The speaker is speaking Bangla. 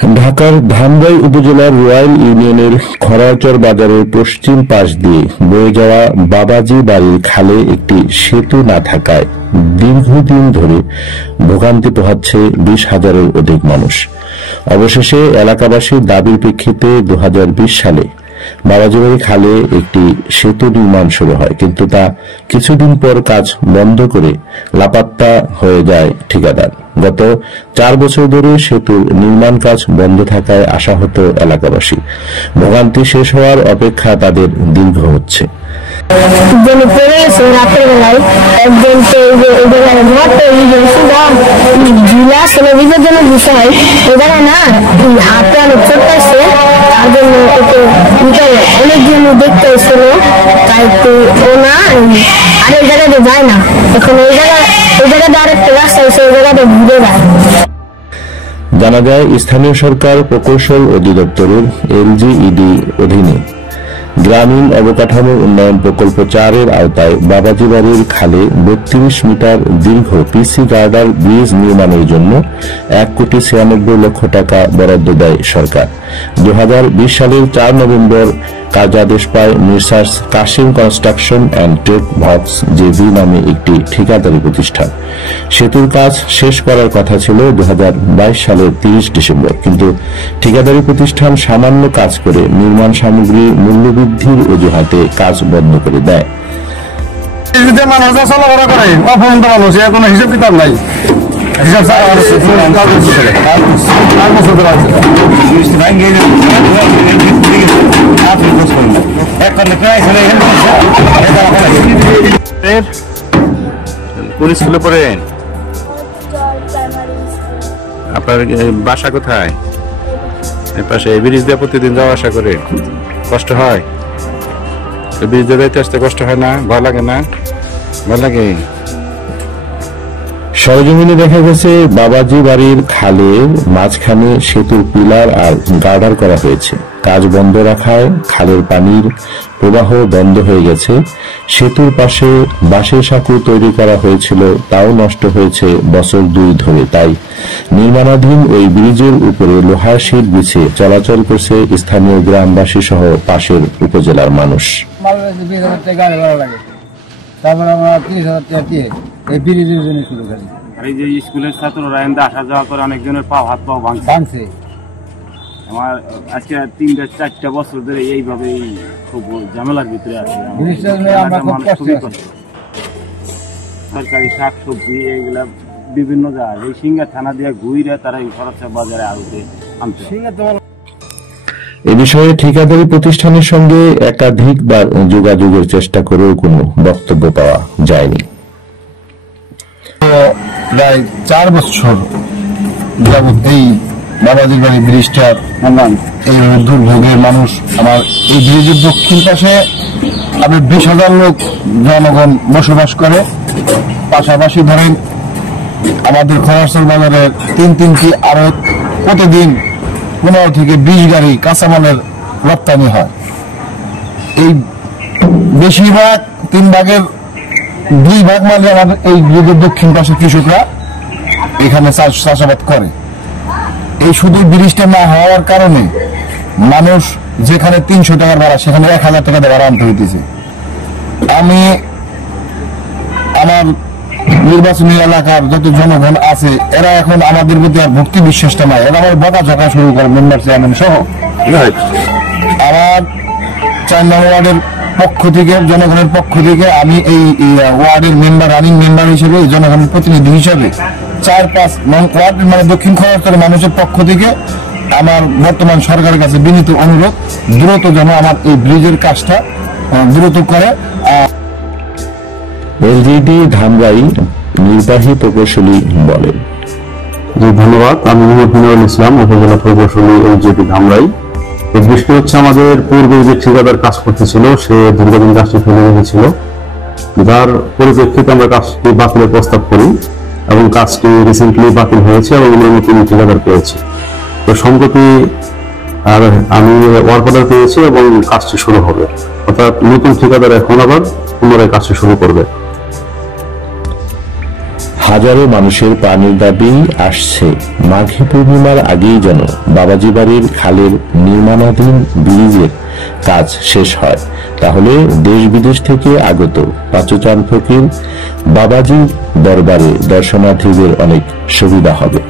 ঢাকার ধামরাই উপজেলার রয়্যাল ইউনিয়নের খড়াচর বাজারের পশ্চিম পাশ দিয়ে বয়ে যাওয়া বাবাজি বাড়ির খালে একটি সেতু না থাকায় দীর্ঘদিন ধরে ভোগান্তি পোহাচ্ছে 20,000-এর অধিক মানুষ। অবশেষে এলাকাবাসীর দাবির প্রেক্ষিতে 2020 সালে বাবাজিবাড়ি খালে একটি সেতু নির্মাণ শুরু হয়, কিন্তু তা কিছুদিন পর কাজ বন্ধ করে লাপাত্তা হয়ে যায় ঠিকাদার। গত 4 বছর ধরে সেতুর নির্মাণ কাজ বন্ধ থাকায় আশাহত এলাকাবাসী। ভোগান্তি শেষ হওয়ার অপেক্ষা তাদের দীর্ঘ হচ্ছে। অনেকজন দেখতে এসেছিল, তাই তো ও না আরেক জায়গাতে যায় না, এখন ওই জায়গাতে আরেকটা রাস্তা আছে, ওই জায়গাতে ঘুরে যায়। জানা যায়, স্থানীয় সরকার প্রকৌশল অধিদপ্তরের এলজিইডি অধীনে গ্রামীণ অবকাঠামো উন্নয়ন প্রকল্প 4-এর আওতায় বাবাজি বাড়ির খালে 32 মিটার দীর্ঘ পিসি গার্ডার ব্রিজ নির্মাণের জন্য 1,96 লক্ষ টাকা বরাদ্দ দেয় সরকার। 2020 সালের 4 নভেম্বর কার্যাদেশ পায় messrs Kasim construction and tech Vox JV নামে একটি ঠিকাদারি প্রতিষ্ঠান। সেতুর কাজ শেষ করার কথা ছিল 2022 সালের 30 ডিসেম্বর, কিন্তু ঠিকাদারি প্রতিষ্ঠান সামান্য কাজ করে নির্মাণ সামগ্রীর মূল্যবৃদ্ধির অজুহাতে কাজ বন্ধ করে দেয়। কোন স্কুলে পড়েন? আপনার বাসা কোথায়? পাশে ব্রিজ দিয়ে প্রতিদিন যাওয়া আসা করে কষ্ট হয়? ব্রিজ দিয়ে যাইতে আসতে কষ্ট হয় না? ভয় লাগে না? ভয় লাগে। সরজমিনে দেখা গেছে বাবাজি বাড়ির খালের মাঝখানে সেতুর পিলার আর গার্ডার করা হয়েছে। কাজ বন্ধ রাখায় খালের পানির প্রবাহ বন্ধ হয়ে গেছে। সেতুর পাশে বাঁশের সাঁকো তৈরি করা হয়েছিল, তাও নষ্ট হয়েছে বছর 2 ধরে। তাই নির্মাণাধীন ওই ব্রিজের উপরে লোহার শিট বিছিয়ে চলাচল করছে স্থানীয় গ্রামবাসী সহ পাশের উপজেলার মানুষ। এই যে স্কুলের ছাত্ররা এখানে আসা যাওয়া করে অনেকজনের হাত পা ভাঙছে। আমার আজকে 3-4 বছর ধরে এইভাবেই খুব ঝামেলার ভিতরে আছে। সরকারি শাকসবজি এইগুলা বিভিন্ন জায়গায় এই সিঙ্গা থানা দিয়ে ঘুরে তারা এই খরচের বাজারে আলুতে আনছে। এ বিষয়ে ঠিকাদারি প্রতিষ্ঠানের সঙ্গে একাধিকবার যোগাযোগের চেষ্টা করেও কোনো বক্তব্য পাওয়া যায়নি। প্রায় 4 বছর যাবৎ এই বাবাজি বাড়ি ব্রিজটার এই দুর্ভোগের মানুষ। আমার এই ব্রিজের দক্ষিণ পাশে আমি 20,000 লোক জনগণ বসবাস করে। পাশাপাশি ধরেন আমাদের খড়াচর বাজারের 3টি আড়ত প্রতিদিন 15 থেকে 20 গাড়ি কাঁচামালের রপ্তানি হয়। এই বেশিরভাগ 3 ভাগের 2 ভাগ মানে আমাদের এই ব্রিজের দক্ষিণ পাশে কৃষকরা এখানে চাষাবাদ করে। এই শুধু ব্রিজটা না হওয়ার কারণে মানুষ যেখানে 300 টাকার ভাড়া সেখানে 1,000 টাকা ভাড়া আনতে হইতেছে। আমি আমার নির্বাচনী এলাকার যত জনগণ আছে এরা এখন আমাদের প্রতি আর ভক্তি বিশ্বাসটা নাই, এরা আমার বকা ঝকা শুরু করে মেম্বার চেয়ারম্যান সহ। আমার 4 নম্বর ওয়ার্ডের পক্ষ থেকে জনগণের পক্ষ থেকে আমি এই ওয়ার্ডের মেম্বার রানিং মেম্বার হিসেবে জনগণের প্রতিনিধি হিসেবে 4-5 ওয়ার্ড মানে দক্ষিণ খড়াচর মানুষের পক্ষ থেকে আমার বর্তমান সরকারের কাছে বিনীত অনুরোধ, দ্রুত যেন আমার এই ব্রিজের কাজটা দ্রুত করে। এলজিডি ধামরাই নির্বাহী প্রকৌশলী বলেন। ধন্যবাদ। আমি মোহাম্মদ মিনারুল ইসলাম, উপজেলা প্রকৌশলী এলজিডি ধামরাই। এই বৃষ্টি হচ্ছে আমাদের পূর্বে যে ঠিকাদার কাজ করতেছিল সে দীর্ঘদিন কাজটি ফেলে রেখেছিল, যার পরিপ্রেক্ষিতে আমরা কাজটি বাতিলের প্রস্তাব করি এবং কাজটি রিসেন্টলি বাতিল হয়েছে এবং আমরা নতুন ঠিকাদার পেয়েছি। তো সম্প্রতি আমি ওয়ার্ক অর্ডার পেয়েছি এবং কাজটি শুরু হবে, অর্থাৎ নতুন ঠিকাদার এখন আবার পুনরায় কাজটি শুরু করবে। হাজারো মানুষের প্রাণের দাবি আসছে মাঘী পূর্ণিমার আগেই যেন বাবাজি বাড়ির খালের নির্মাণাধীন ব্রিজের কাজ শেষ হয়। তাহলে দেশ বিদেশ থেকে আগত পাঁচচান ফকির বাবাজি দরবারে দর্শনার্থীদের অনেক সুবিধা হবে।